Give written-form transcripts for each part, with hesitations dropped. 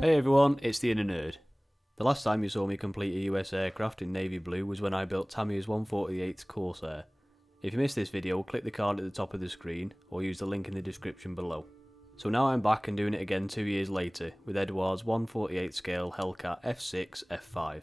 Hey everyone, it's the Inner Nerd. The last time you saw me complete a US aircraft in navy blue was when I built Tamiya's 148th Corsair. If you missed this video, click the card at the top of the screen or use the link in the description below. So now I'm back and doing it again 2 years later with Eduard's 148th scale Hellcat F6F-5.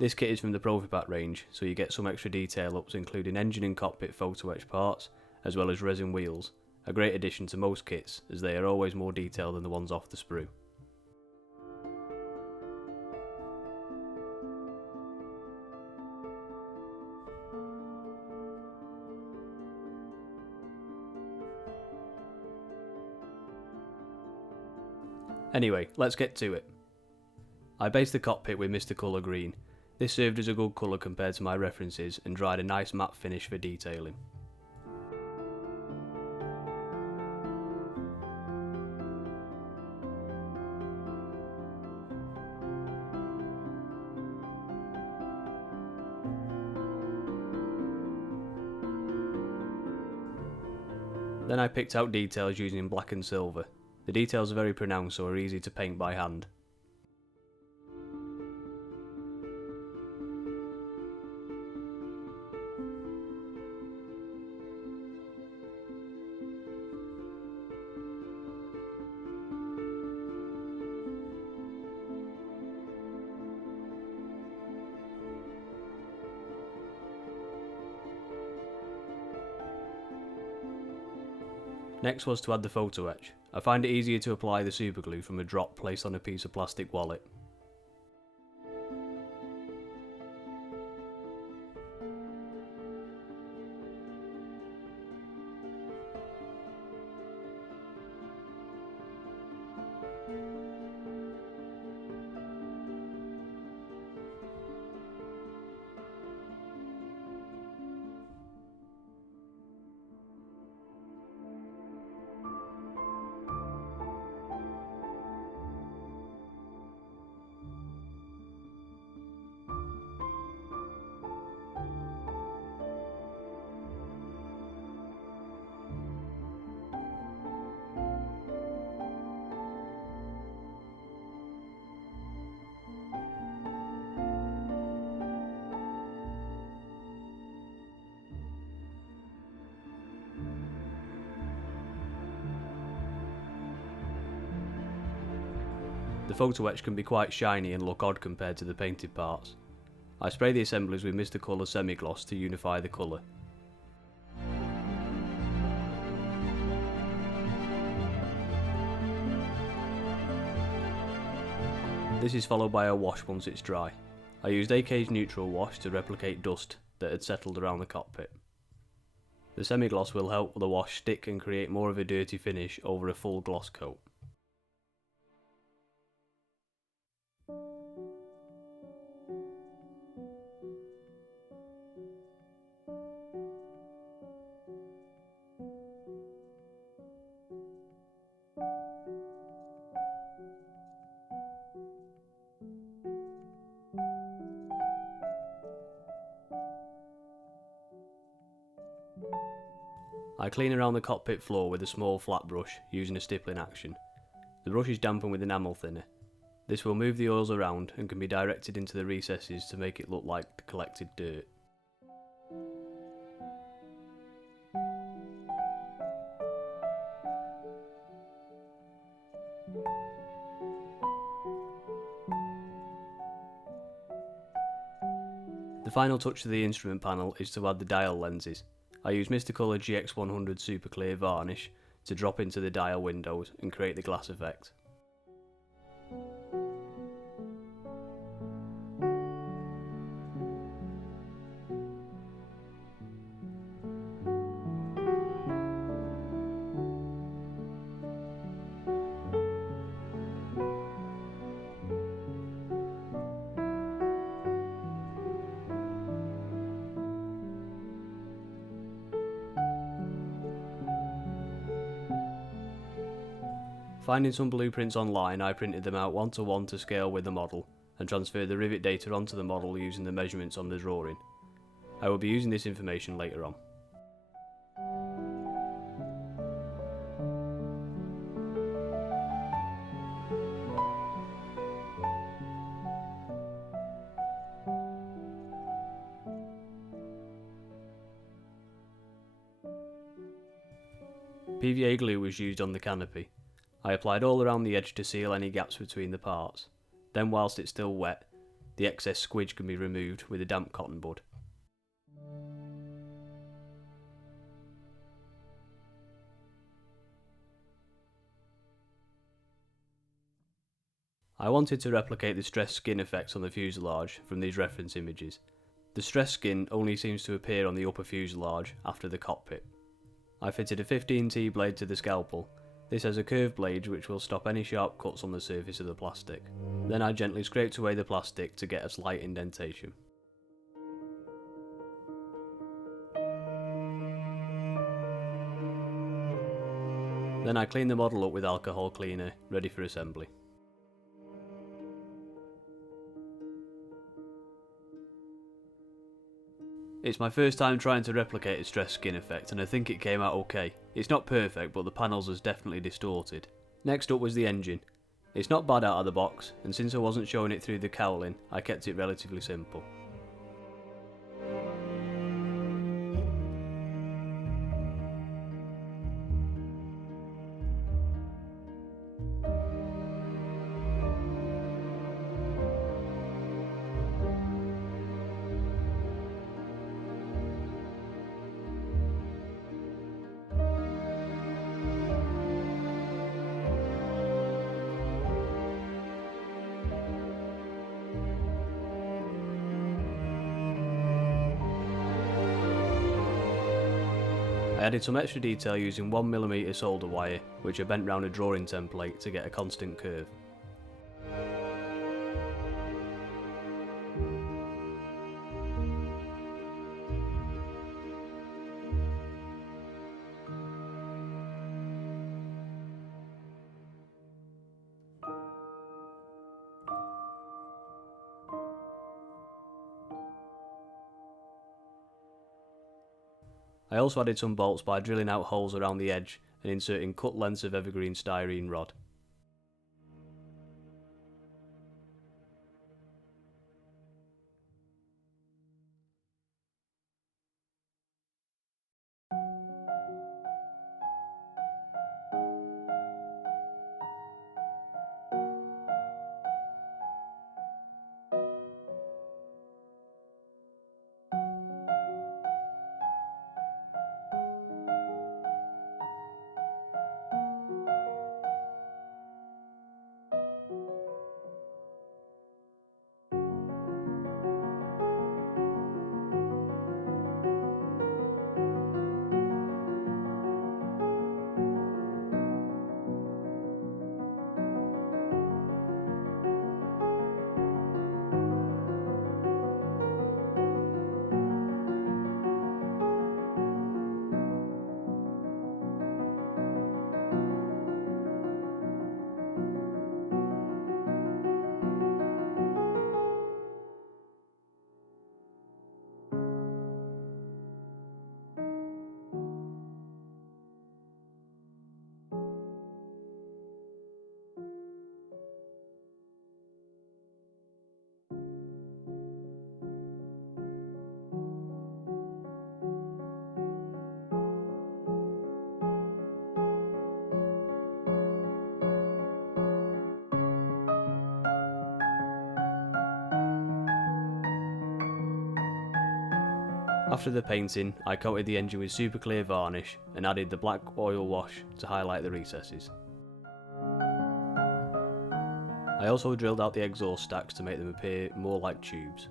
This kit is from the Profipack range, so you get some extra detail ups including engine and cockpit photo etched parts, as well as resin wheels, a great addition to most kits as they are always more detailed than the ones off the sprue. Anyway, let's get to it. I based the cockpit with Mr. Colour Green. This served as a good colour compared to my references and dried a nice matte finish for detailing. Then I picked out details using black and silver. The details are very pronounced so are easy to paint by hand. Next was to add the photo etch. I find it easier to apply the superglue from a drop placed on a piece of plastic wallet. The photo etch can be quite shiny and look odd compared to the painted parts. I spray the assemblies with Mr. Colour semi-gloss to unify the colour. This is followed by a wash once it's dry. I used AK's neutral wash to replicate dust that had settled around the cockpit. The semi-gloss will help the wash stick and create more of a dirty finish over a full gloss coat. I clean around the cockpit floor with a small flat brush using a stippling action. The brush is dampened with enamel thinner. This will move the oils around and can be directed into the recesses to make it look like collected dirt. The final touch to the instrument panel is to add the dial lenses. I use Mr. Colour GX100 Super Clear varnish to drop into the dial windows and create the glass effect. Finding some blueprints online, I printed them out 1:1 to scale with the model, and transferred the rivet data onto the model using the measurements on the drawing. I will be using this information later on. PVA glue was used on the canopy. I applied all around the edge to seal any gaps between the parts. Then whilst it's still wet, the excess squidge can be removed with a damp cotton bud. I wanted to replicate the stressed skin effects on the fuselage from these reference images. The stressed skin only seems to appear on the upper fuselage after the cockpit. I fitted a 15T blade to the scalpel. This has a curved blade which will stop any sharp cuts on the surface of the plastic. Then I gently scraped away the plastic to get a slight indentation. Then I cleaned the model up with alcohol cleaner, ready for assembly. It's my first time trying to replicate a stressed skin effect and I think it came out okay. It's not perfect, but the panels was definitely distorted. Next up was the engine. It's not bad out of the box, and since I wasn't showing it through the cowling, I kept it relatively simple. I added some extra detail using 1mm solder wire, which I bent round a drawing template to get a constant curve. I also added some bolts by drilling out holes around the edge and inserting cut lengths of evergreen styrene rod. After the painting, I coated the engine with super clear varnish and added the black oil wash to highlight the recesses. I also drilled out the exhaust stacks to make them appear more like tubes.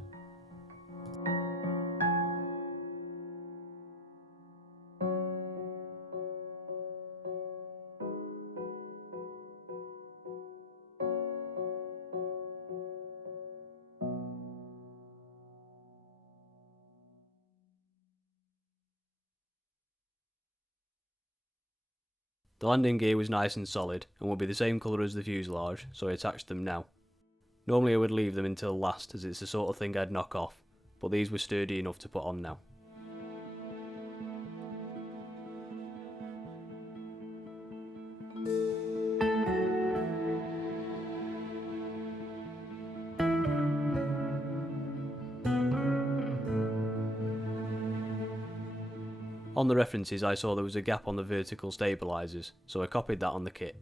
The landing gear was nice and solid and would be the same colour as the fuselage, so I attached them now. Normally I would leave them until last as it's the sort of thing I'd knock off, but these were sturdy enough to put on now. On the references I saw there was a gap on the vertical stabilisers, so I copied that on the kit.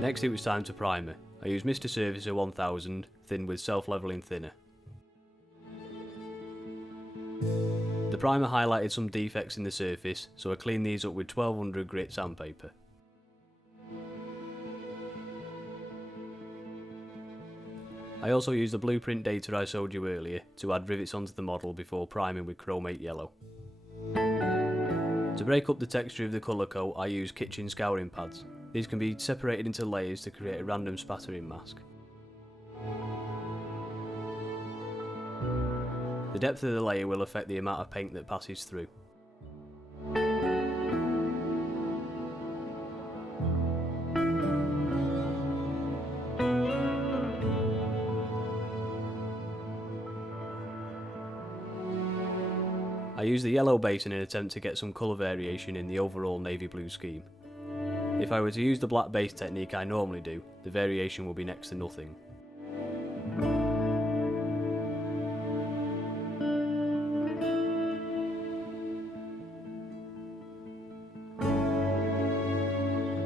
Next it was time to primer. I used Mr. Surfacer 1000 thin with self-leveling thinner. The primer highlighted some defects in the surface, so I cleaned these up with 1200 grit sandpaper. I also used the blueprint data I showed you earlier to add rivets onto the model before priming with chromate yellow. To break up the texture of the colour coat I used kitchen scouring pads. These can be separated into layers to create a random spattering mask. The depth of the layer will affect the amount of paint that passes through. I used the yellow base in an attempt to get some colour variation in the overall navy blue scheme. If I were to use the black base technique I normally do, the variation will be next to nothing.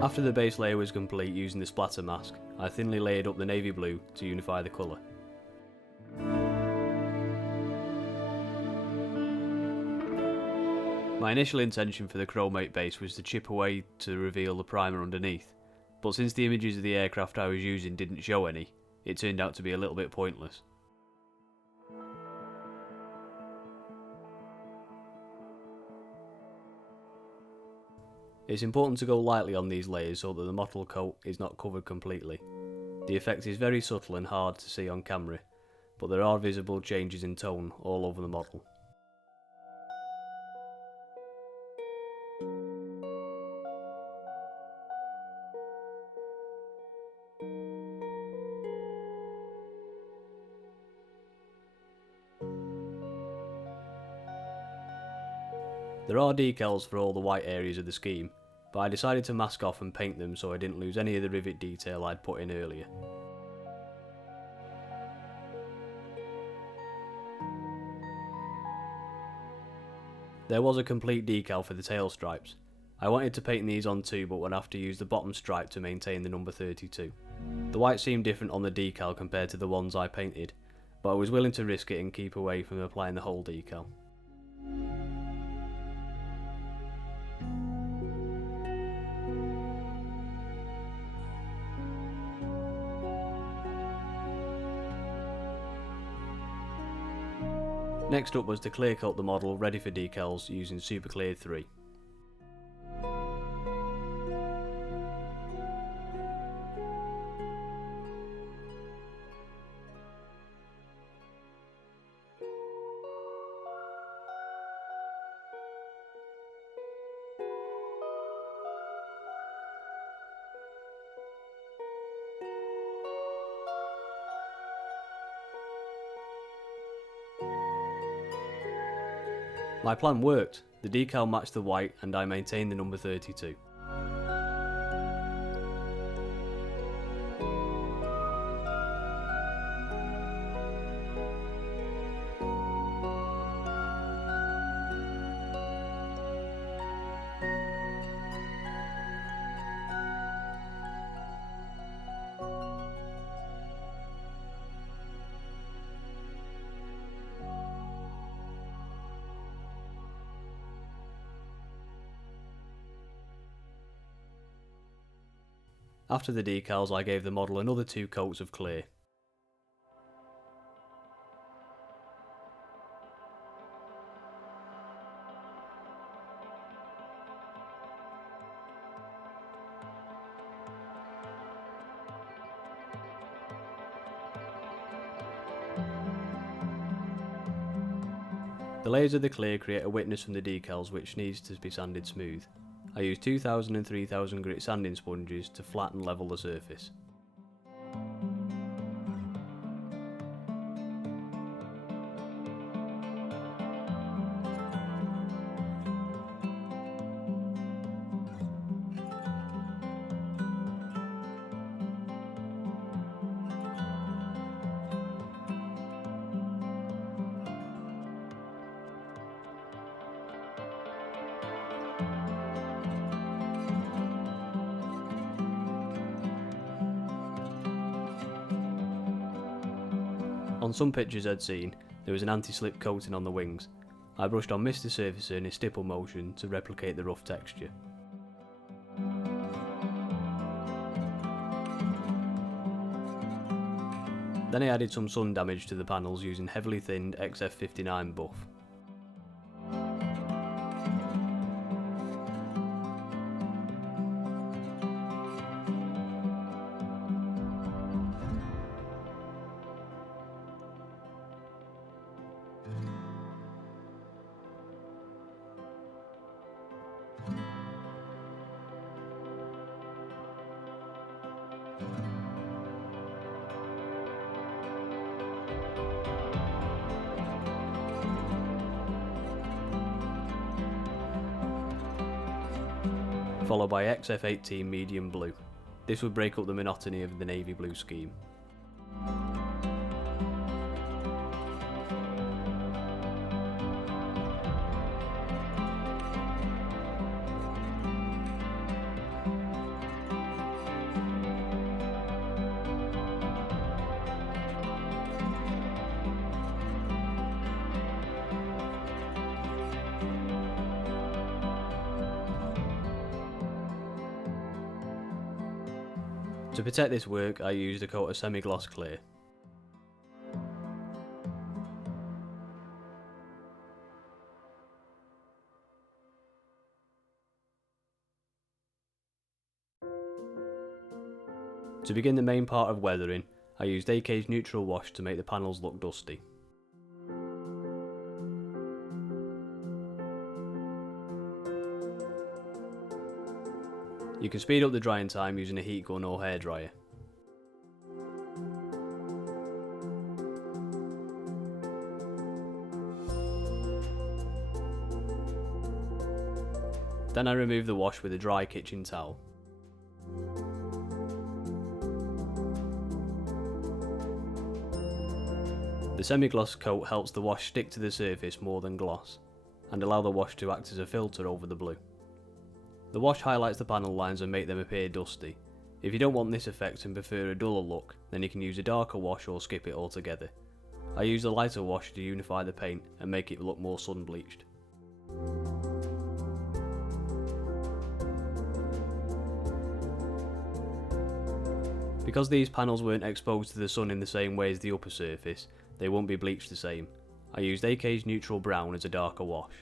After the base layer was complete using the splatter mask, I thinly layered up the navy blue to unify the colour. My initial intention for the chromate base was to chip away to reveal the primer underneath, but since the images of the aircraft I was using didn't show any, it turned out to be a little bit pointless. It's important to go lightly on these layers so that the model coat is not covered completely. The effect is very subtle and hard to see on camera, but there are visible changes in tone all over the model. There are decals for all the white areas of the scheme, but I decided to mask off and paint them so I didn't lose any of the rivet detail I'd put in earlier. There was a complete decal for the tail stripes. I wanted to paint these on too, but would have to use the bottom stripe to maintain the number 32. The white seemed different on the decal compared to the ones I painted, but I was willing to risk it and keep away from applying the whole decal. Next up was to clear coat the model ready for decals using Super Clear 3. My plan worked, the decal matched the white and I maintained the number 32. After the decals I gave the model another 2 coats of clear. The layers of the clear create a witness from the decals which needs to be sanded smooth. I used 2000 and 3000 grit sanding sponges to flatten and level the surface. On some pictures I'd seen, there was an anti-slip coating on the wings. I brushed on Mr. Surfacer in a stipple motion to replicate the rough texture. Then I added some sun damage to the panels using heavily thinned XF59 buff. Followed by XF18 medium blue. This would break up the monotony of the navy blue scheme. To protect this work, I used a coat of semi-gloss clear. To begin the main part of weathering, I used AK's neutral wash to make the panels look dusty. You can speed up the drying time using a heat gun or hairdryer. Then I remove the wash with a dry kitchen towel. The semi-gloss coat helps the wash stick to the surface more than gloss, and allow the wash to act as a filter over the blue. The wash highlights the panel lines and make them appear dusty. If you don't want this effect and prefer a duller look, then you can use a darker wash or skip it altogether. I use a lighter wash to unify the paint and make it look more sun bleached. Because these panels weren't exposed to the sun in the same way as the upper surface, they won't be bleached the same. I used AK's neutral brown as a darker wash.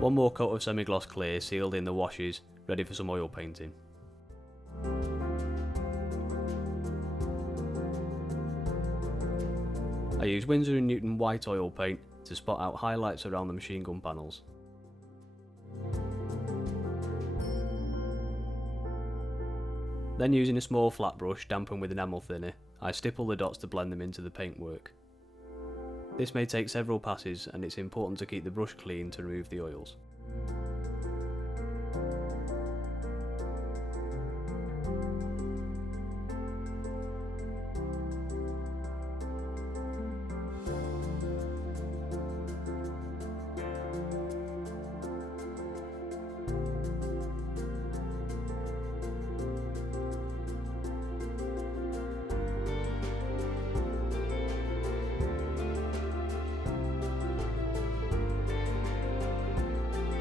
One more coat of semi-gloss clear sealed in the washes, ready for some oil painting. I use Winsor & Newton white oil paint to spot out highlights around the machine gun panels. Then using a small flat brush dampened with enamel thinner, I stipple the dots to blend them into the paintwork. This may take several passes and it's important to keep the brush clean to remove the oils.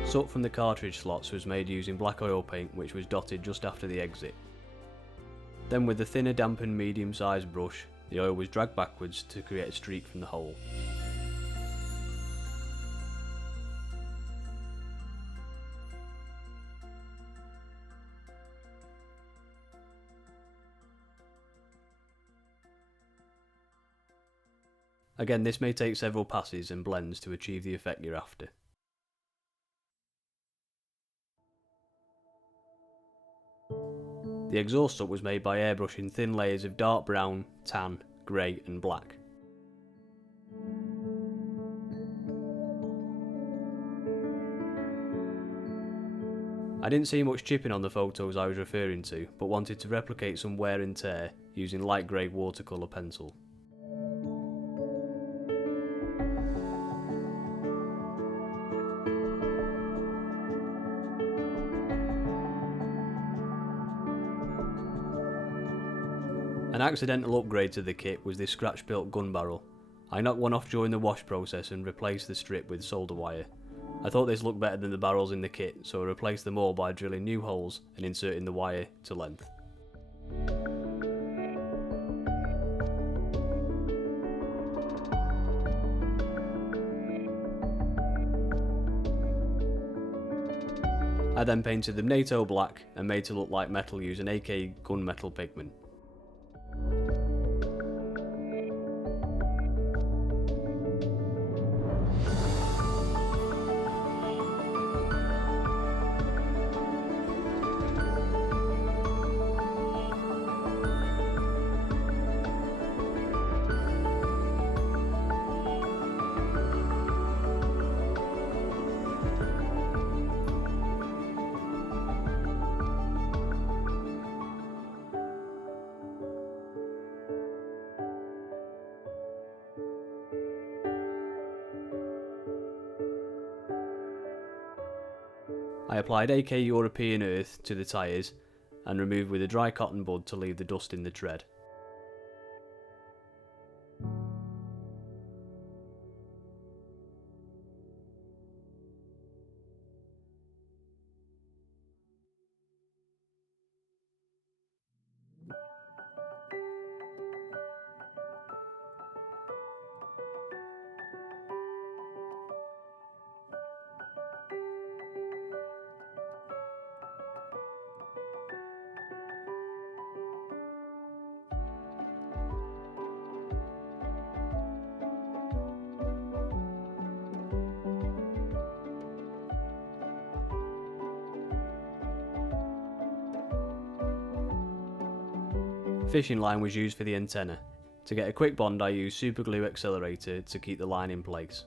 Soot from the cartridge slots was made using black oil paint, which was dotted just after the exit. Then with the thinner dampened medium sized brush, the oil was dragged backwards to create a streak from the hole. Again, this may take several passes and blends to achieve the effect you're after. The exhaust duct was made by airbrushing thin layers of dark brown, tan, grey and black. I didn't see much chipping on the photos I was referring to, but wanted to replicate some wear and tear using light grey watercolour pencil. An accidental upgrade to the kit was this scratch built gun barrel. I knocked one off during the wash process and replaced the strip with solder wire. I thought this looked better than the barrels in the kit, so I replaced them all by drilling new holes and inserting the wire to length. I then painted them NATO black and made to look like metal using AK gunmetal pigment. I applied AK European Earth to the tyres and removed with a dry cotton bud to leave the dust in the tread. Fishing line was used for the antenna. To get a quick bond, I used superglue accelerator to keep the line in place.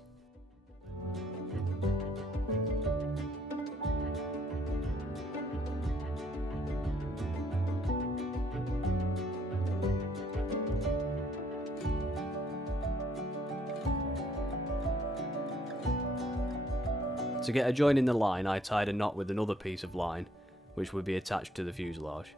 To get a join in the line, I tied a knot with another piece of line, which would be attached to the fuselage.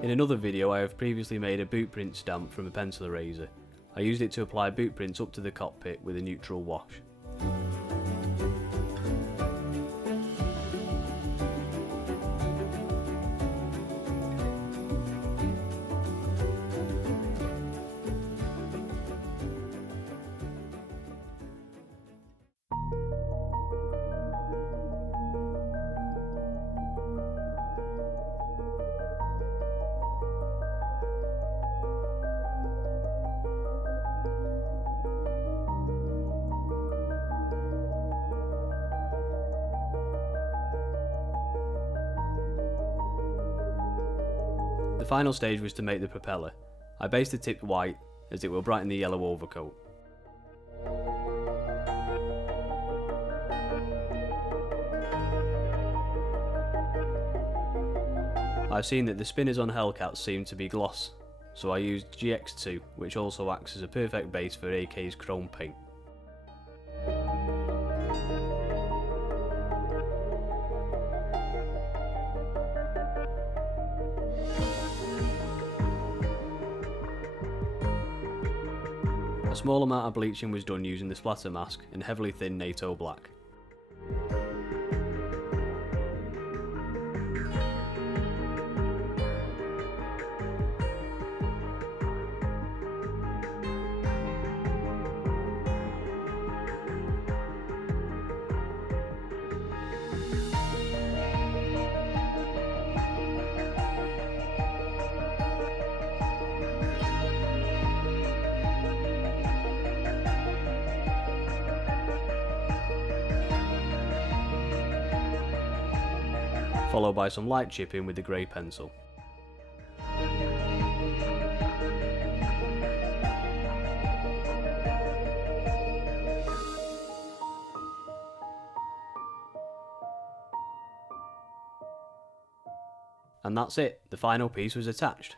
In another video, I have previously made a boot print stamp from a pencil eraser. I used it to apply boot prints up to the cockpit with a neutral wash. The final stage was to make the propeller. I based the tip white as it will brighten the yellow overcoat. I've seen that the spinners on Hellcats seem to be gloss, so I used GX2, which also acts as a perfect base for AK's chrome paint. A small amount of bleaching was done using the splatter mask and heavily thin NATO black. Followed by some light chipping with the grey pencil. And that's it, the final piece was attached.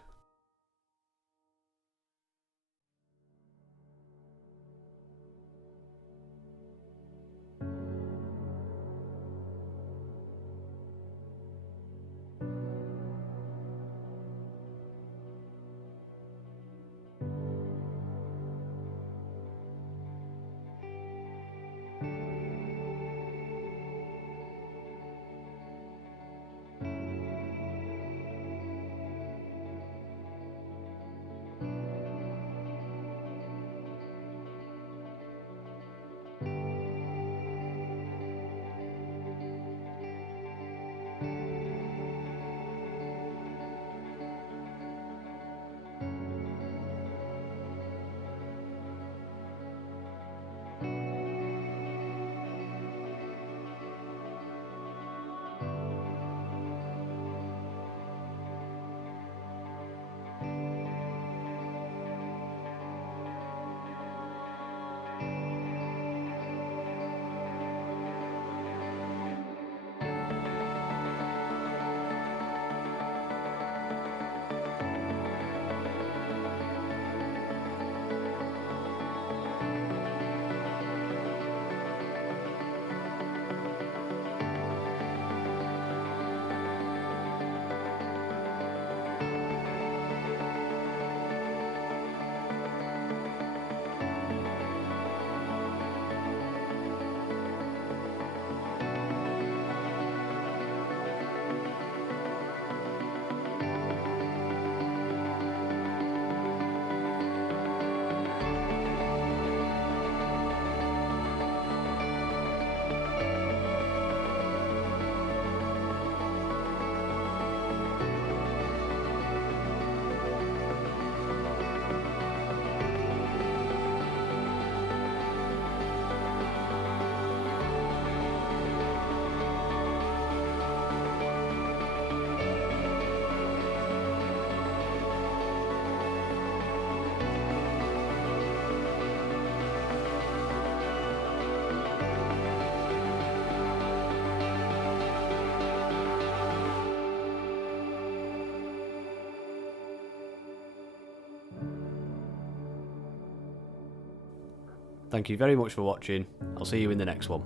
Thank you very much for watching, I'll see you in the next one.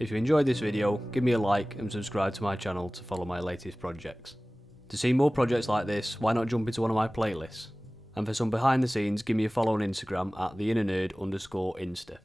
If you enjoyed this video, give me a like and subscribe to my channel to follow my latest projects. To see more projects like this, why not jump into one of my playlists? And for some behind the scenes, give me a follow on Instagram at theinnernerd_insta.